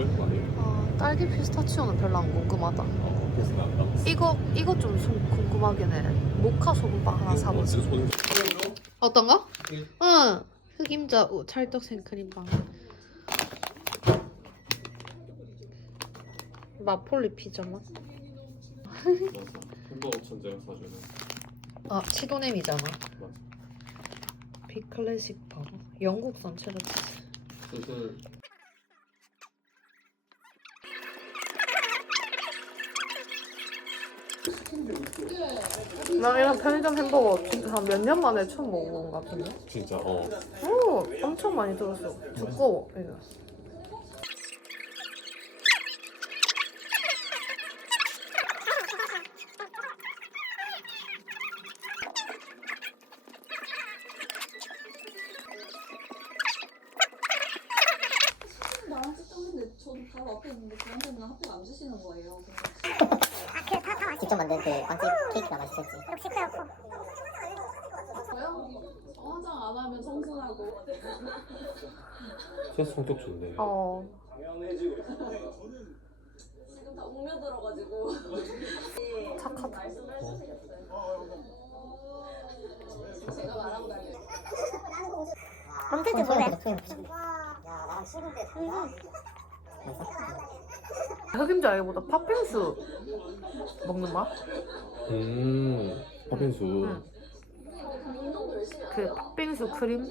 그런 거 아니에요? 아, 딸기 피스타치오는 별로 안 궁금하다. 어, 그래서 이거 이거 좀 소- 궁금하긴 해. 모카 소금빵 하나 사보자. 어, 손 어떤 거? 응. 응. 흑임자 우- 찰떡 생크림빵. 마폴리 피자 맛. 맞아. 햄버거 천재가 사주는. 아 치도냄이잖아. 맞아. 비클래식 바로. 영국산 체다 치즈. 슬슬 나 이런 편의점 햄버거 진짜 한 몇 년 만에 처음 먹은 것 같은데? 진짜 어. 오, 엄청 많이 들었어. 두꺼워, 이거. 나랑 찍었는데 저도 바로 앞에 있는데 저한테는 하필 안 주시는 거예요. 직접 만든 그 빵집 케이크가 맛있었지. 역시 저요? 저 화장 안 하면 청순하고 진짜 성격 좋네. 어. 지금 다 웅며들어가지고 착하다. 말씀을 해주시겠어요. 제가 다녀요. 멈출 줄 모르겠어 야, 나랑 친구. 흑임자 아니보다 팥빙수 먹는 맛? 음. 팥빙수. 응. 그. 팥빙수 크림? 음.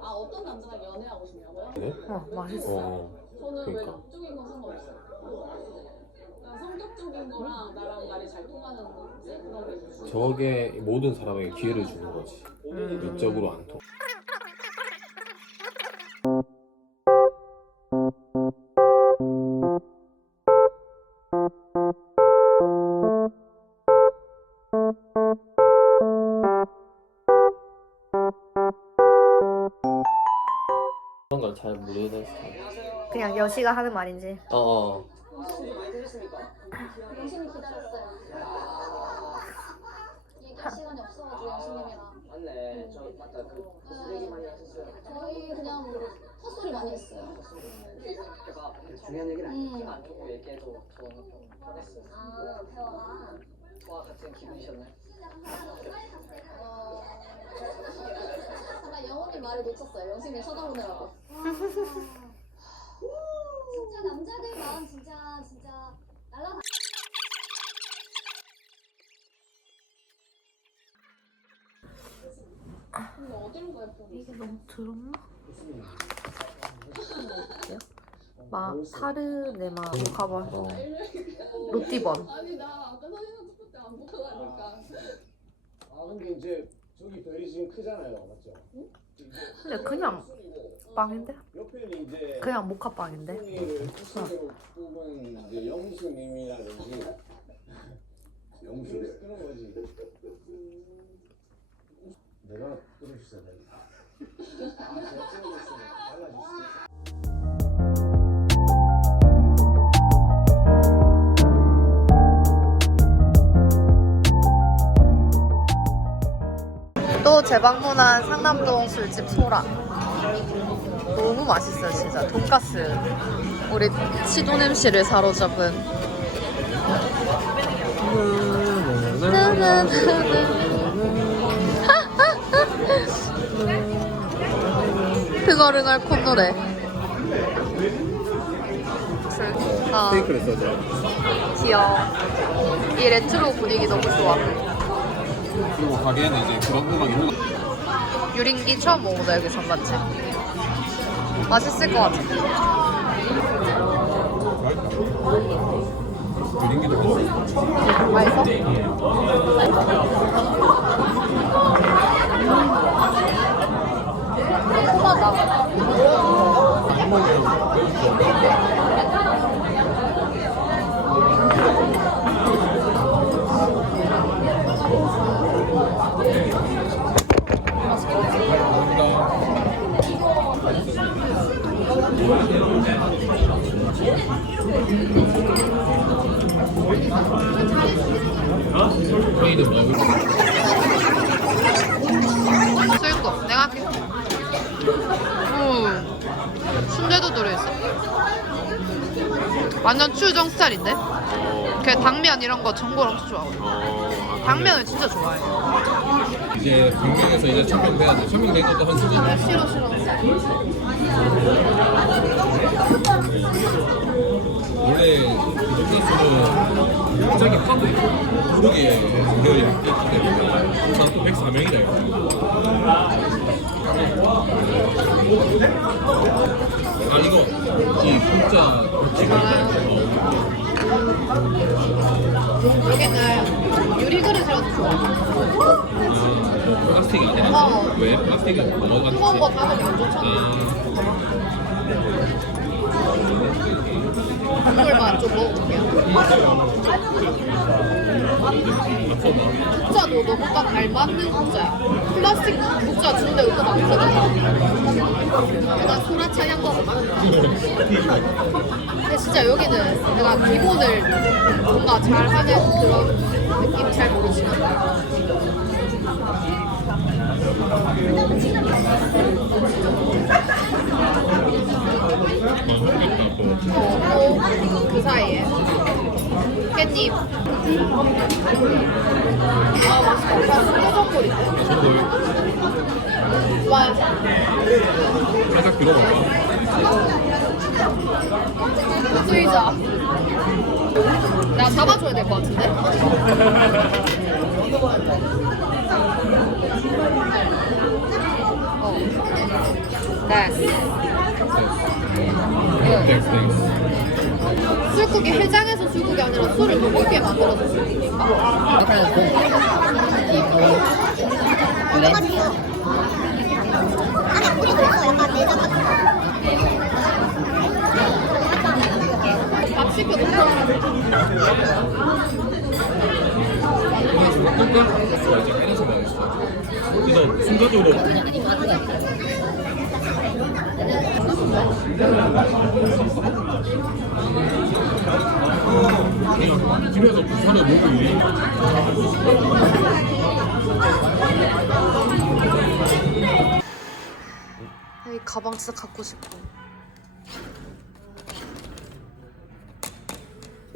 아 어떤 남자랑 연애하고 싶냐고요? 그래? 어, 맛있어. 어. 저는 그러니까. 외적인 건 상관없어요. 그냥 성격적인 거랑 나랑 말이 잘 통하는 그런 게 좋지. 저게 모든 사람에게 기회를 주는 거지. 음. 이쪽으로 안 통. 잘 스타일. 그냥 여시가 하는 말인지 어, 어. 영신이 기다렸어요. 얘기할 시간이 없어가지고 영신님이랑. 맞네. 저 맞다. 그 쓰레기 많이 하셨어요. 저희 그냥 뭐 헛소리 많이 했어요. 제가 중요한 얘기는 음. 아니지만 안 좋고 얘기해도 저는 좀 편했어요. 아, 대화가. 저와 같은 기분이셨나요? 어... 말을 놓쳤어요. 영신이 쳐다보느라고. 진짜 남자들 마음 진짜 진짜 날라다. 근데 어디로 가요? 이게 너무 더럽나? 마 타르네마 모카바 어. 로띠번 아니 나 아까 사진 찍을 때안 보고 가니까. 아 근데 이제 저기 별이 지금 크잖아요? 근데 그냥 빵인데? 그냥 모카빵인데? 내가 끊어주세요. 아, 재방문한 상남동 술집 소라. 너무 맛있어요 진짜. 돈가스. 우리 치도냄 씨를 사로잡은. 흥얼흥얼 콧노래. 아. 케이크를 써줘. 귀여워. 이 레트로 분위기 너무 좋아 그리고 가게에는 이제 그런 음악이 흘러. 유린기 처음 먹어보자 여기 전반집 맛있을 것 같아 유린기도 있어. 맛있어? 매콤 쓸거. 내가 할게. 오. 순대도 들어있어? 완전 추정 스타일인데? 걔 당면 이런 거 전골 엄청 좋아하거든 어, 아, 당면을 진짜 좋아해. 이제 백명에서 이제 천명 돼야 돼. 천명 된 것도 한 수준. 싫어 싫어. 음. 원래 그 갑자기 확 모르게 분열이 있기 때문에 난또 104명이다 아 이거 이 진짜 지금 여기는 유리 그릇이라도 좋아. 플라스틱이 아니라 어. 왜? 플라스틱은 뭐가 뜨거운 거 좋지? 담으면 안 좋잖아. 아, 국물만 좀 먹어볼게요. 국자도 너무 딱 알맞는 국자야. 플라스틱 국자 주는데 또 많거든. 내가 소라차 향 먹어봐. 근데 진짜 여기는 내가 기본을 뭔가 잘 하는 그런 느낌 잘 모르지만 어, 또그 사이에 깻잎 아 맛있다? 전골 와 살짝 들어볼까? 수이자 나 잡아줘야 될 것 같은데? 어. 네. 네, 네. 술국이 해장에서 술국이 아니라 술을 더 먹게 만들어서 술국인가? 안에 물이 들어서 약간 내장 같은. 그래서 순간적으로 집에서 부산에 먹고 이이 가방 진짜 갖고 싶어.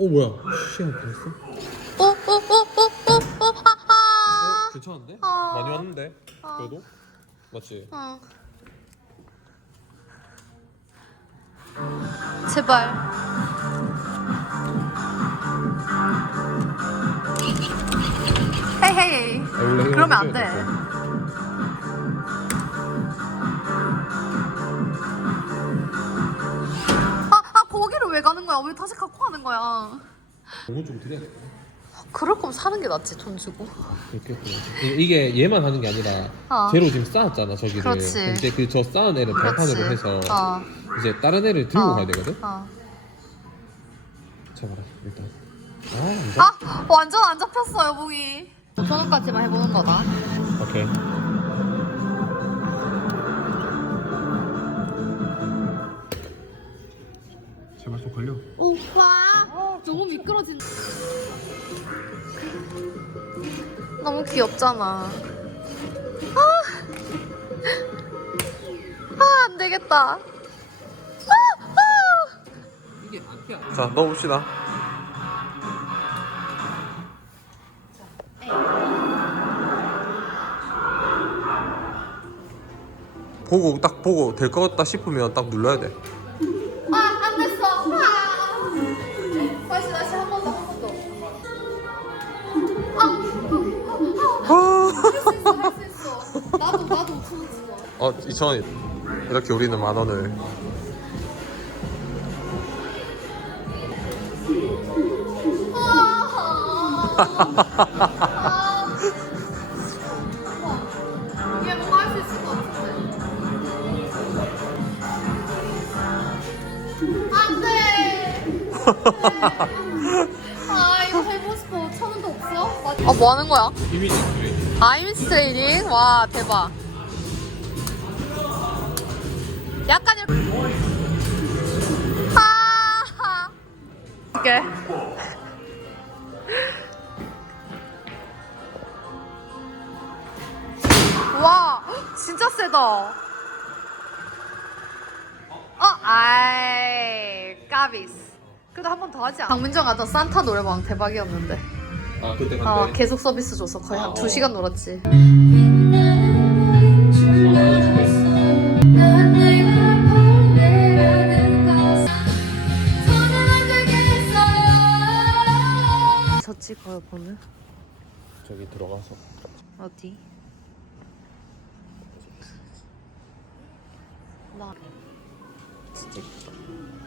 어 뭐야? 시간 됐어? 어, 어, 어, 어, 어, 어, 하하. 괜찮은데? 아. 많이 왔는데? 그래도? 맞지? 어. 제발. 헤이헤이. 원래 그러면 안 돼. 아, 아, 거기를 왜 가는 거야? 왜 다시 갖고 가는 거야? 이거 좀 드려. 그럴 거면 사는 게 낫지, 돈 주고. 그렇겠구나. 이게 얘만 하는 게 아니라 어. 쟤로 지금 쌓았잖아 저기를. 그렇지. 이제 그저 쌓은 애를 발판으로 해서 어. 이제 다른 애를 들고 어. 가야 되거든. 어. 잡아라 일단. 아 이거. 아, 완전 안 잡혔어요, 목이. 5천 원까지만 해보는 거다. 오케이. 제발 좀 걸려. 오빠, 너무 미끄러진. 너무 귀엽잖아. 아, 아, 안 되겠다. 자 넣어봅시다 보고 딱 보고 될 것 같다 싶으면 딱 눌러야 돼 아, 안 됐어. 아. 다시, 다시 한 번 더, 한 번 더. 아, 할수 있어, 할수 있어. 나도, 나도 5천 원 찍어. 어 2,000원 이렇게 우리는 만 원을 이게 뭔가 할 수 있을 것 같은데. 안 돼! 아, 이거 해보고 싶어. 천 원도 없어? 아, 뭐 하는 거야? 아이미스 트레이닝? 와, 대박. 약간 이렇게. 이렇게. 와, 진짜 세다. 어, 아이, 까비스. 그래도 한 번더 않아? 강민정 가던 산타 노래방 대박이었는데 아 그때 아 간대. 계속 서비스 줘서 거의 한 아, 2시간 놀았지 찍어요 보면 저기 들어가서 어디? 나 진짜 예쁘다.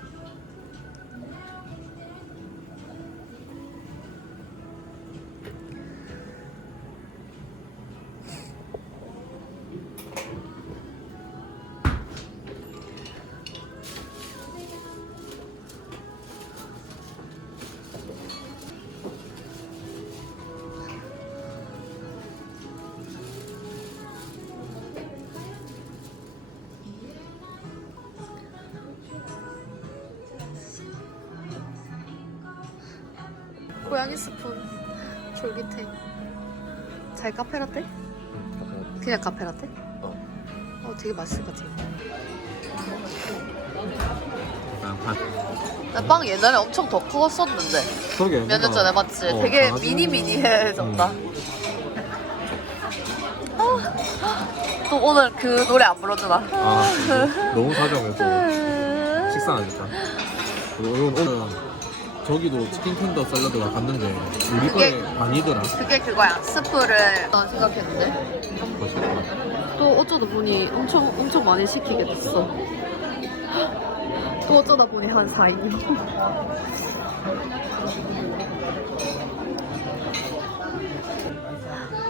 고양이 스푼 졸깃해 잘 카페라떼? 그냥 카페라떼? 어. 어 되게 맛있을 것 같아 아, 나빵 옛날에 엄청 더 컸었는데. 그러게 몇 년 전에 봤지. 어, 되게 강아지. 미니미니해졌다 아, 또 오늘 그 노래 안 불러주나? 아? 너무 사정해서 식상하니까 그리고 오늘 저기도 치킨 텐더 샐러드가 갔는데 우리 그게- 거에 반이더라. 그게 그거야 스프를 난 생각했는데 맛있겠다 또 어쩌다 보니 엄청 엄청 많이 시키게 됐어. 또 어쩌다 보니 한 4인.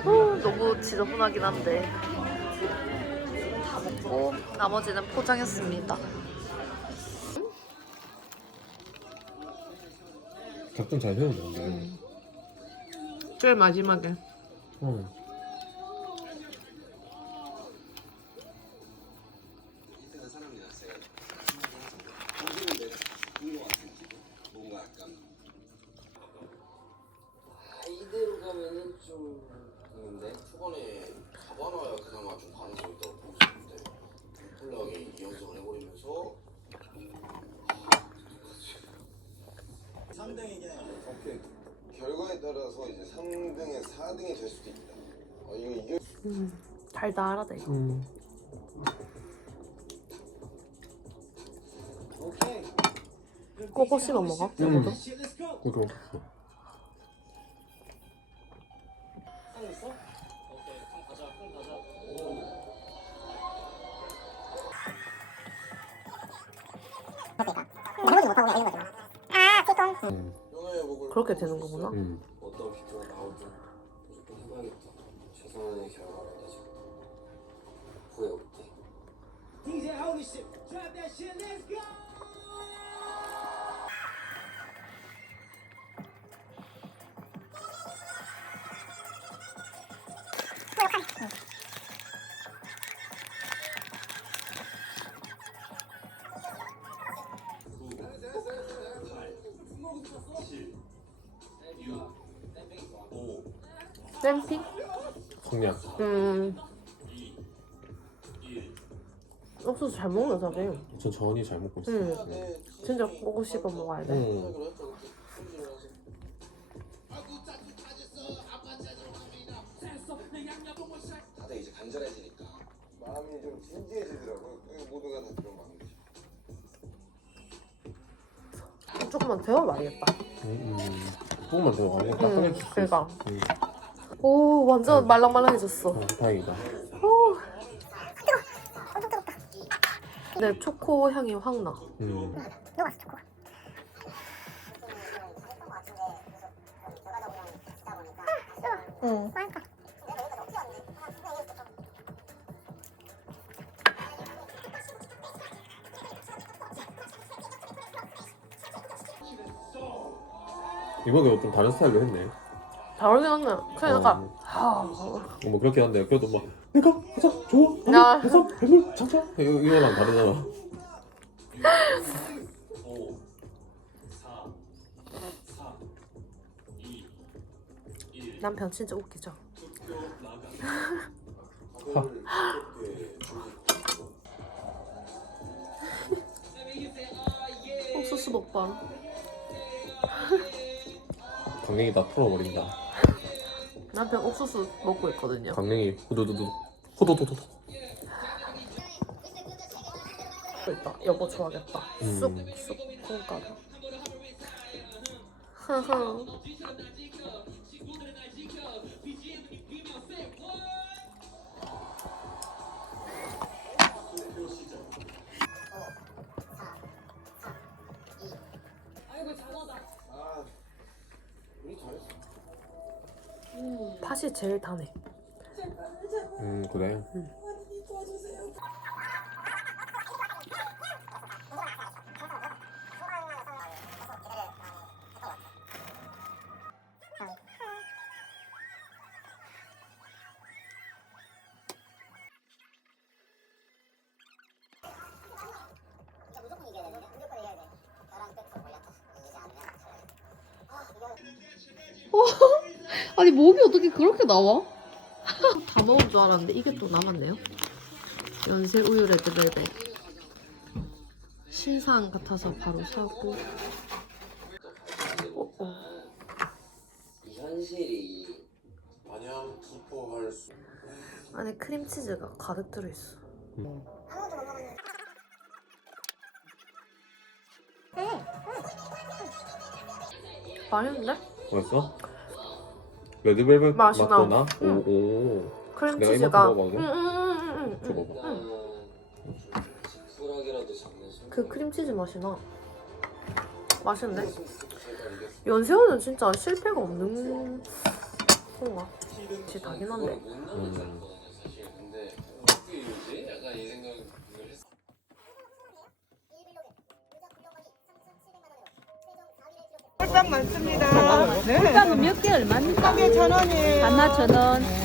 어, 너무 지저분하긴 한데 다 먹고 나머지는 포장했습니다. 각종 잘 세우는데. 제일 마지막에. 응. 이대로 가면은 좀 그런데 초반에 가봐놔야 그나마 좀 가능성이 있다고 보고 있었는데 콜락이 2연승을 해버리면서 오케이. 결과에 따라서 이제 3등에 4등이 될 수도 있다. 어, 이거 이게 달달하다 이거. 음. 꼬꼬 씹어 먹어. 음. 있는 거지 아 음. 그렇게 되는 거구나. 음. Holy shit. Drop that shit. Let's go. 샘핑? 성냥 음. 옥수수 잘 먹는 자기. 전 전이 잘 먹고 있어 응. 진짜 꼬고 씹어 먹어야 돼. 응. 다들 이제 간절해지니까 마음이 좀 진지해지더라고요. 모두가 다 그런 마음이죠. 조금만 데워 말이겠다. 음, 음. 조금만 더 아니 응, 수 그러니까. 있어 응. 오, 완전 말랑말랑해졌어. 어, 다행이다 근데 초코 향이 확 나. 음. 녹았어 초코 응 그러니까 이번에 좀 다른 스타일로 했네 잘 어울리긴 한데. 그냥 약간, 어. 하, 뭐 그렇긴 한데 그래도 막 내가 가자 좋아 야. 나도 해서 해물 장자 이거 이거랑 다르잖아 남편 진짜 웃기죠? 옥수수 먹방. 강냉이 다 털어버린다. 남편 옥수수 먹고 있거든요. 강냉이 호도도도 호도도도. 있다. 여보 좋아하겠다. 음. 쑥쑥 콩가루. 잘했어 팥이 제일 다네. 음 그래. 이기지 않으면 아니 목이 어떻게 그렇게 나와? 다 먹은 줄 알았는데 이게 또 남았네요. 연세 우유 레드벨벳. 신상 같아서 바로 사고. 어, 어. 이 현실이 마냥 기뻐할 수 안에 크림치즈가 가득 들어있어. 맛있는데? 맛있어? 레드벨벳 맛이 맛도 나. 나? 응. 오, 오. 크림치즈가. 먹어봐도? 응 응 응 응응. 줘봐봐. 쿨하게라도 잡는 순간 그 크림치즈 맛이 나. 맛있는데? 연세호는 진짜 실패가 없는 건가? 진짜 다긴 한데. 많습니다. 홀빵은 몇개 얼마입니까? 한개 천 원이에요. 하나 천 원.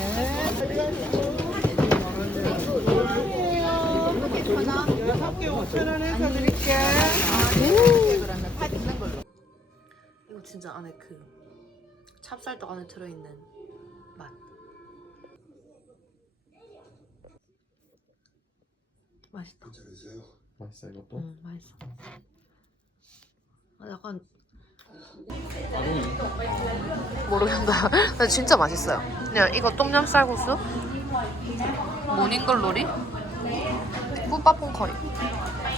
이거 진짜 안에 그 찹쌀떡 안에 들어있는 맛. 맛있다. 맛있어 이것도? 응, 맛있어. 아, 약간 모르겠다. 근데 진짜 맛있어요. 그냥 이거 똠얌 쌀국수, 모닝글로리, 뿌빠퐁 커리.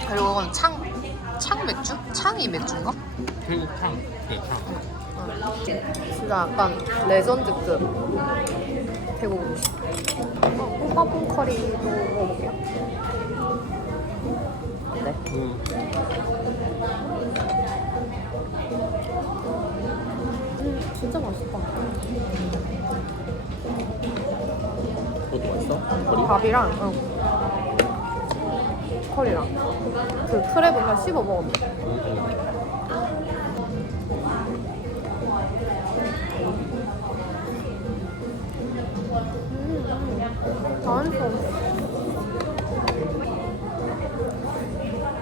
그리고 이건 창, 창 맥주? 창이 맥주인가? 태국 탕. 네, 탕. 진짜 약간 레전드급 태국 음식. 어, 뿌빠퐁 커리도 먹어볼게요. 네. 응. 음, 진짜 맛있다. 그것도 맛있어? 거리? 밥이랑 응. 커리랑 그 크랩을 그냥 씹어 먹었는데 응, 응.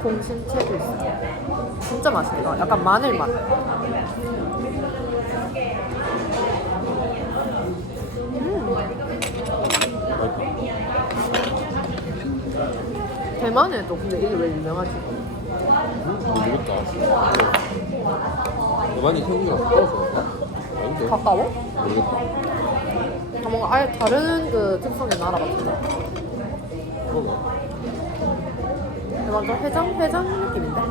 공심채도 있어. 진짜 맛있다. 약간 마늘 맛. 대만에도 근데 이게 왜 유명하지? 모르겠다. 대만이 태국이랑 가까워서? 아닌데? 가까워? 모르겠다. 아, 뭔가 아예 다른 그 특성의 나라 같은데. 그런가? 완전 회장 회장 느낌인데.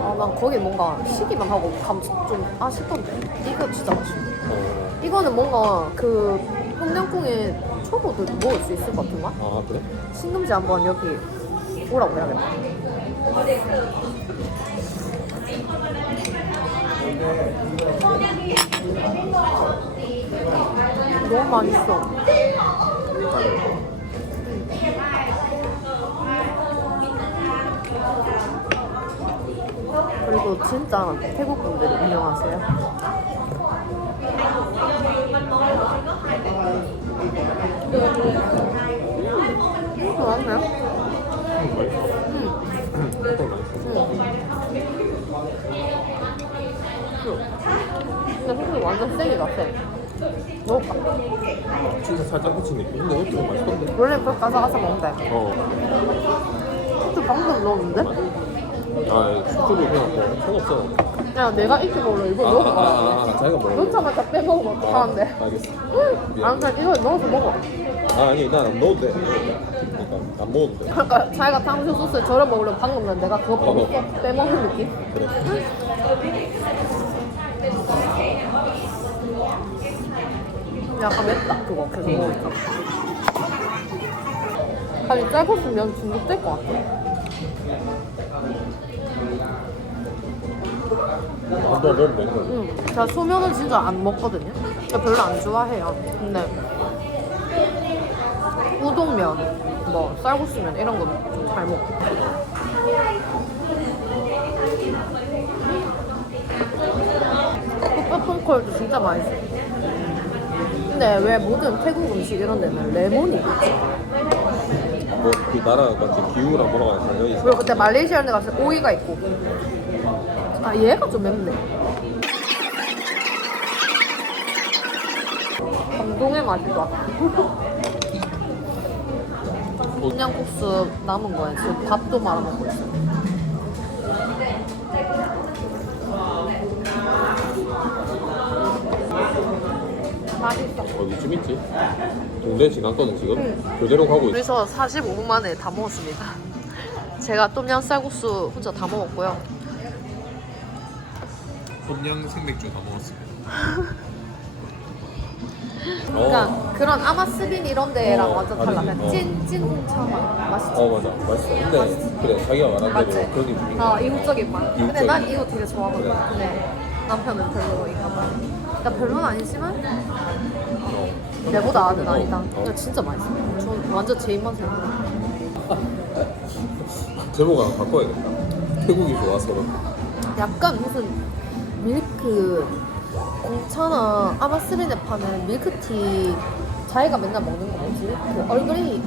아, 난 거기 뭔가 시기만 하고 감좀 아쉽던데. 이거 진짜. 이거는 뭔가 그 홍련궁에 초보도 먹을 수 있을 것 같은 맛? 아 그래? 신금지 한번 여기 오라고 해야겠다. 너무 맛있어. 그리고 진짜 태국 분들이 유명하세요. 맛있나요? 완전 세게 나 세. 진짜 살짝 붙이니까 근데 원래 그 가사가사 먹는데. 어. 소스 방금 넣었는데? 아, 숙주를 그냥 뭐 상관없어. 야, 내가 이렇게 먹으려 일부러 넣은 거야. 아아아 자기가 먹어 넣자마자 빼먹으면 어떡하는데? 알겠어. 아무튼 이거 넣어서 먹어. 아 아니 난안 넣어도 돼. 그러니까 안 먹어도 돼. 그러니까 자기가 탕수육 소스를 저려 먹으려고 방금 난 내가 그거 어, 버섯 빼먹는 느낌? 그래. 약간 맵다 그거. 계속 먹으니까. 아니 짧았으면 면 중독될 것 같아 한번 먹으면 되는 거지 응. 제가 소면을 진짜 안 먹거든요. 그러니까 별로 안 좋아해요. 근데 우동면 뭐 쌀국수면 이런 건 좀 잘 먹고. 뽀뽀콘콜도 진짜 맛있어. 근데 왜 모든 태국 음식 이런 데는 레몬이 있지? 뭐 그 나라 같은 기후랑 뭐라고 관련이 있어 그리고 그때 말레이시아 이런 데 갔을 때 오이가 있고 아 얘가 좀 맵네. 감동의 맛이다 그냥국수 남은 거에 지금 밥도 말아 먹고 있어. 맛있어. 어디 쯤 있지? 동대 지났거든 지금? 교대로 가고 있어. 그래서 45분 만에 다 먹었습니다. 제가 똠양 쌀국수 혼자 다 먹었고요 곤양 생맥주 다 먹었습니다 그러니까 그런 아마스빈 이런 데랑 어, 완전. 달라. 어. 찐찐 홍차 맛 맛있지. 어 맞아 맛있어 근데 그래 자기가 말한 맞지? 대로 그런 느낌이 어 이국적인 맛. 근데 이국적인 난 이거 되게 좋아하거든. 그래. 근데 남편은 별로인가 봐. 그러니까 별로는 아니지만 내보다 아는 어, 아니다. 어. 근데 진짜 맛있어. 저 완전 제 입맛이야. 제목 하나 바꿔야겠다 태국이 좋아서 약간 무슨 밀크 공차나 아마스빈에 파는 밀크티 자기가 맨날 먹는 거 뭐지? 그 얼그레이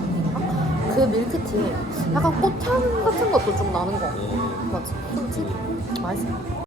그 밀크티 약간 꽃향 같은 것도 좀 나는 거 음. 맞지? 그렇지? 맛있어